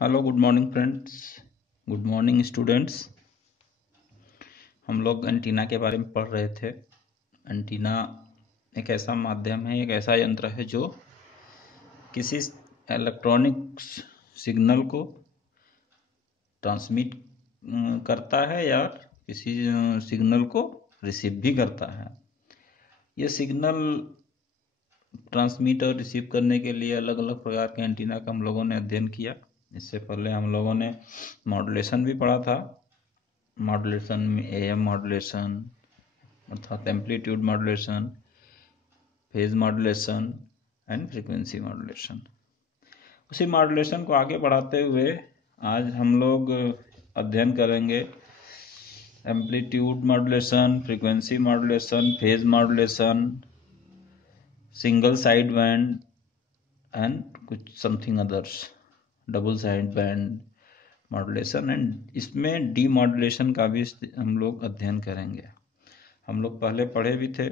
Hello, good morning friends, good morning students. हम लोग antenna के बारे में पढ़ रहे थे। एंटीना एक ऐसा माध्यम है, एक ऐसा यंत्र है जो किसी इलेक्ट्रॉनिक सिग्नल को ट्रांसमिट करता है या किसी सिग्नल को रिसीव भी करता है। ये सिग्नल ट्रांसमिट और रिसीव करने के लिए अलग अलग प्रकार के एंटीना का हम लोगों ने अध्ययन किया। इससे पहले हम लोगों ने मॉड्यूलेशन भी पढ़ा था। मॉड्यूलेशन में एएम मॉड्यूलेशन अर्थात amplitude modulation, phase modulation and frequency modulation. उसी मॉड्यूलेशन को आगे बढ़ाते हुए आज हम लोग अध्ययन करेंगे amplitude modulation, frequency modulation, phase modulation, single side band and कुछ something others, double side band modulation and इसमें डी मॉड्यूलेशन का भी हम लोग अध्ययन करेंगे। हम लोग पहले पढ़े भी थे।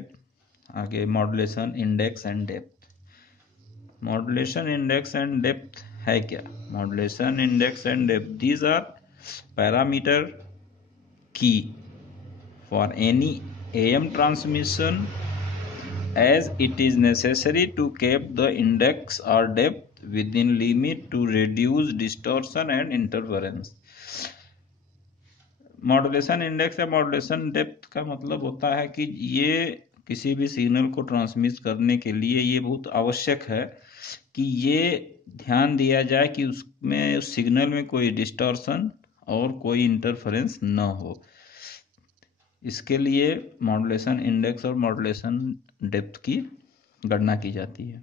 आगे modulation index and depth. Modulation index and depth है क्या? Modulation index and depth, these are parameter key for any AM transmission as it is necessary to keep the index or depth within limit to reduce distortion and interference। Modulation index या modulation depth का मतलब होता है कि ये किसी भी signal को ट्रांसमिट करने के लिए ये बहुत आवश्यक है कि ये ध्यान दिया जाए कि उसमें उस सिग्नल में कोई डिस्टॉर्शन और कोई इंटरफेरेंस न हो। इसके लिए मॉड्यूलेशन इंडेक्स और मॉड्यूलेशन डेप्थ की गणना की जाती है।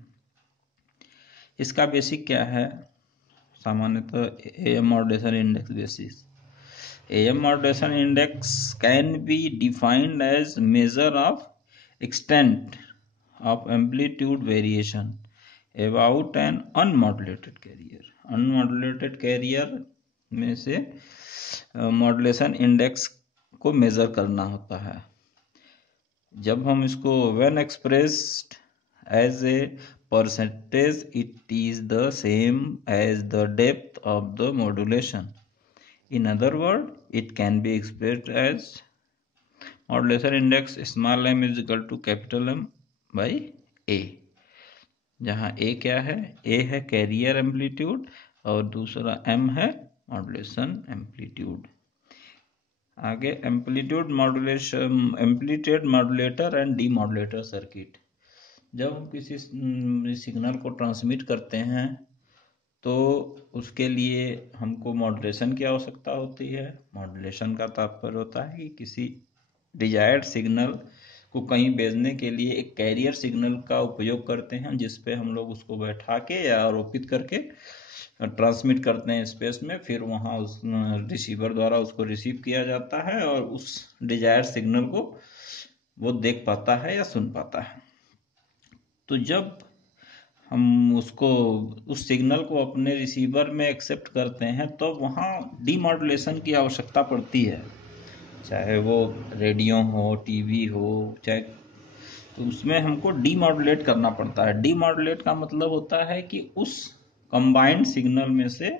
इसका बेसिक क्या है? सामान्यतः AM modulation index basis. AM modulation index can be defined as measure of extent of amplitude variation about an unmodulated carrier। unmodulated carrier में से मॉड्यूलेशन इंडेक्स को मेजर करना होता है। जब हम इसको when expressed as a percentage it is the same as the depth of the modulation। In other words, it can be expressed as modulation index small m is equal to capital M by A, जहाँ A क्या है? A है career amplitude और दूसरा M है modulation amplitude. आगे amplitude modulation, amplitude modulator and D modulator circuit. जब हम किसी सिग्नल को ट्रांसमिट करते हैं तो उसके लिए हमको मॉड्यूलेशन की आवश्यकता होती है। मॉड्यूलेशन का तात्पर्य होता है कि किसी डिजायर्ड सिग्नल को कहीं भेजने के लिए एक कैरियर सिग्नल का उपयोग करते हैं, जिस पे हम लोग उसको बैठा के या आरोपित करके ट्रांसमिट करते हैं स्पेस में। फिर वहाँ उस रिसीवर द्वारा उसको रिसीव किया जाता है और उस डिजायर्ड सिग्नल को वो देख पाता है या सुन पाता है। तो जब हम उसको उस सिग्नल को अपने रिसीवर में एक्सेप्ट करते हैं तो वहाँ डीमॉड्यूलेशन की आवश्यकता पड़ती है, चाहे वो रेडियो हो, टीवी हो, चाहे, तो उसमें हमको डीमॉड्यूलेट करना पड़ता है। डीमॉड्यूलेट का मतलब होता है कि उस कंबाइंड सिग्नल में से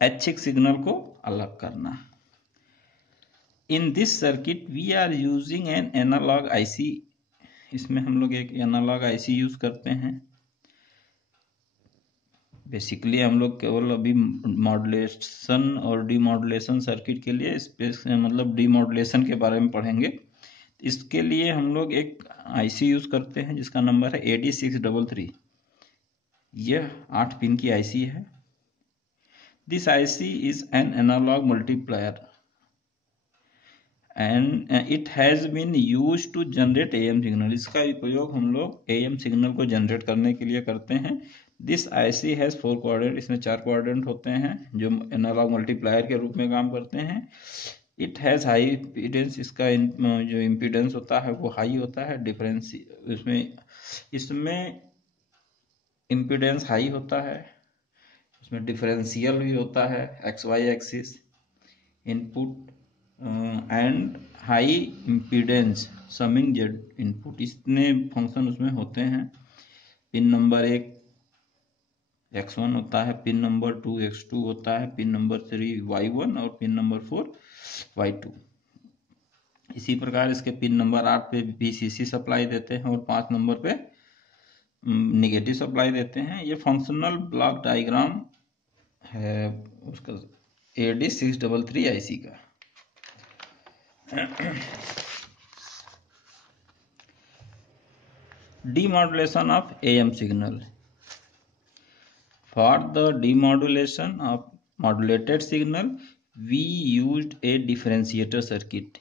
ऐच्छिक सिग्नल को अलग करना। In this circuit we are using an analog IC. इसमें हम लोग एक एनालॉग आईसी यूज करते हैं। बेसिकली हम लोग केवल अभी मॉड्यूलेशन और डीमॉड्यूलेशन सर्किट के लिए मतलब डीमॉड्यूलेशन के बारे में पढ़ेंगे। इसके लिए हम लोग एक आईसी यूज करते हैं जिसका नंबर है AD633। यह 8 पिन की आईसी है। This IC is an analog multiplier and it has been used to generate AM signal. इसका उपयोग हम लोग AM सिग्नल को जनरेट करने के लिए करते हैं। This IC has 4 quadrant. इसमें 4 क्वाड्रेंट होते हैं जो एनालॉग मल्टीप्लायर के रूप में काम करते हैं। It has high impedance. इसका जो इम्पीडेंस होता है वो हाई होता है। डिफरेंस इसमें इम्पीडेंस हाई होता है। इसमें डिफरेंशियल भी होता है, XY axis, input and high impedance summing Z input. इतने फंक्शन उसमें होते हैं। पिन नंबर 1 x1 होता है, पिन नंबर 2 x2 होता है, पिन नंबर 3 y1 और पिन नंबर 4 y2। इसी प्रकार इसके पिन नंबर 8 पे VCC सप्लाई देते हैं और 5 नंबर पे निगेटिव सप्लाई देते हैं। ये फंक्शनल ब्लॉक डायग्राम है उसका AD633 IC का। Demodulation of AM signal. For the demodulation of modulated signal, we used a differentiator circuit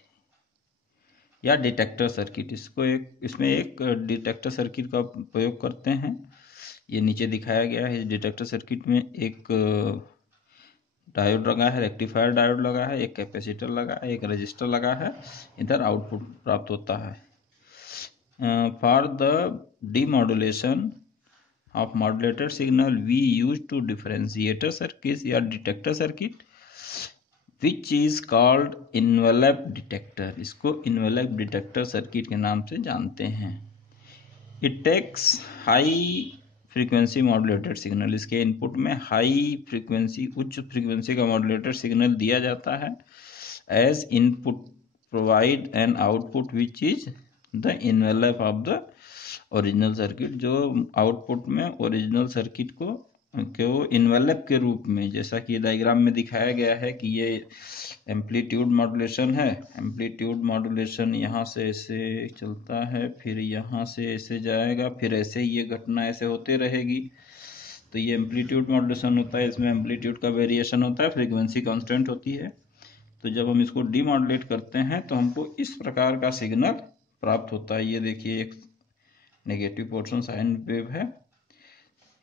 या डिटेक्टर सर्किट। इसमें एक डिटेक्टर सर्किट का प्रयोग करते हैं। ये नीचे दिखाया गया है। इस डिटेक्टर सर्किट में एक डायोड लगा है, रेक्टिफायर डायोड लगा है, एक कैपेसिटर लगा है, एक रजिस्टर लगा है। इधर आउटपुट प्राप्त होता है। For the demodulation of modulated signal we use to differentiator circuit या detector circuit which is called envelope detector। इसको envelope detector circuit के नाम से जानते हैं। it takes high frequency modulated signal। इसके इनपुट में हाई फ्रीक्वेंसी, उच्च फ्रीक्वेंसी का मॉड्यूलेटेड सिग्नल दिया जाता है। as input provide an output which is the envelope of the original circuit. जो आउटपुट में ओरिजिनल सर्किट को इन्वेलप के रूप में, जैसा कि डायग्राम में दिखाया गया है कि ये एम्पलीट्यूड मॉड्यूलेशन है। एम्पलीट्यूड मॉड्यूलेशन यहाँ से ऐसे चलता है, फिर यहाँ से ऐसे जाएगा, फिर ऐसे ये घटना ऐसे होते रहेगी। तो ये एम्पलीट्यूड मॉड्यूलेशन होता है। इसमें एम्पलीट्यूड का वेरिएशन होता है, फ्रीक्वेंसी कांस्टेंट होती है। तो जब हम इसको डीमॉड्यूलेट करते हैं तो हमको इस प्रकार का सिग्नल प्राप्त होता है। ये देखिए एक नेगेटिव पोर्शन साइन वेव है।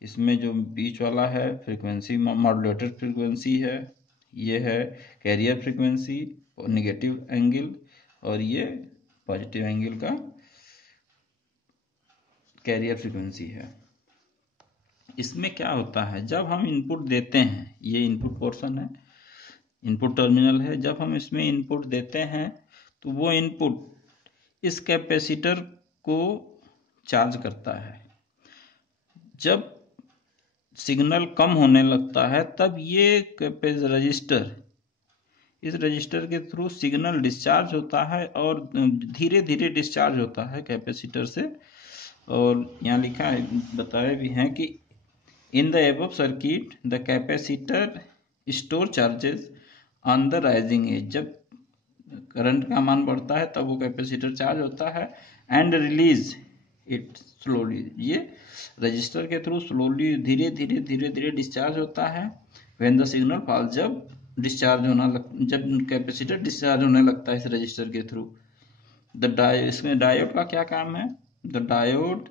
इसमें जो बीच वाला है फ्रीक्वेंसी मॉड्यूलेटेड फ्रीक्वेंसी है, ये है कैरियर फ्रीक्वेंसी और नेगेटिव एंगल, और ये पॉजिटिव एंगल का कैरियर फ्रीक्वेंसी है। इसमें क्या होता है, जब हम इनपुट देते हैं, ये इनपुट पोर्शन है, इनपुट टर्मिनल है। जब हम इसमें इनपुट देते हैं तो वो इनपुट इस कैपेसिटर को चार्ज करता है। जब सिग्नल कम होने लगता है तब ये रजिस्टर, इस रजिस्टर के थ्रू सिग्नल डिस्चार्ज होता है और धीरे धीरे डिस्चार्ज होता है कैपेसिटर से। और यहाँ लिखा है, बताए भी हैं कि in the above circuit the capacitor store charges on the rising edge. जब करंट का मान बढ़ता है तब वो कैपेसिटर चार्ज होता है एंड रिलीज इट स्लोली। ये रजिस्टर के थ्रू स्लोली धीरे धीरे धीरे धीरे डिस्चार्ज होता है। व्हेन द सिग्नल फॉल, जब डिस्चार्ज होना जब कैपेसिटर डिस्चार्ज होने लगता है इस रजिस्टर के थ्रू। इसमें डायोड का क्या काम है, the diode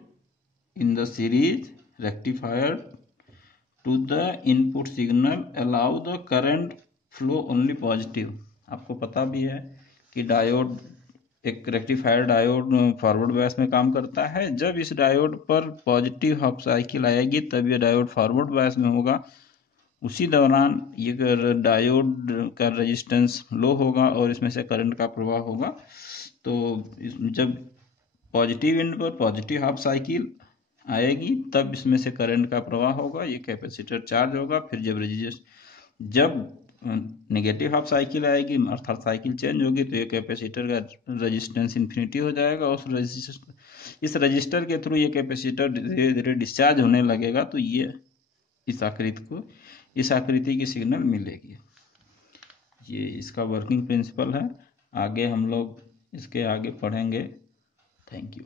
in the series rectifier to the input signal allow the current flow only positive. आपको पता भी है कि डायोड, एक रेक्टिफायर डायोड फॉरवर्ड बायस में काम करता है। जब इस डायोड पर पॉजिटिव हाफ साइकिल आएगी तब ये डायोड फॉरवर्ड बायस में होगा। उसी दौरान ये डायोड का रेजिस्टेंस लो होगा और इसमें से करंट का प्रवाह होगा। तो जब पॉजिटिव एंड पर पॉजिटिव हाफ साइकिल आएगी तब इसमें से करंट का प्रवाह होगा, ये कैपेसिटर चार्ज होगा। फिर जब नेगेटिव हाफ साइकिल आएगी अर्थात साइकिल चेंज होगी तो ये कैपेसिटर का रेजिस्टेंस इन्फिनिटी हो जाएगा। इस रजिस्टर के थ्रू ये कैपेसिटर धीरे धीरे डिस्चार्ज होने लगेगा। तो ये इस आकृति की सिग्नल मिलेगी। ये इसका वर्किंग प्रिंसिपल है। आगे हम लोग इसके आगे पढ़ेंगे। Thank you.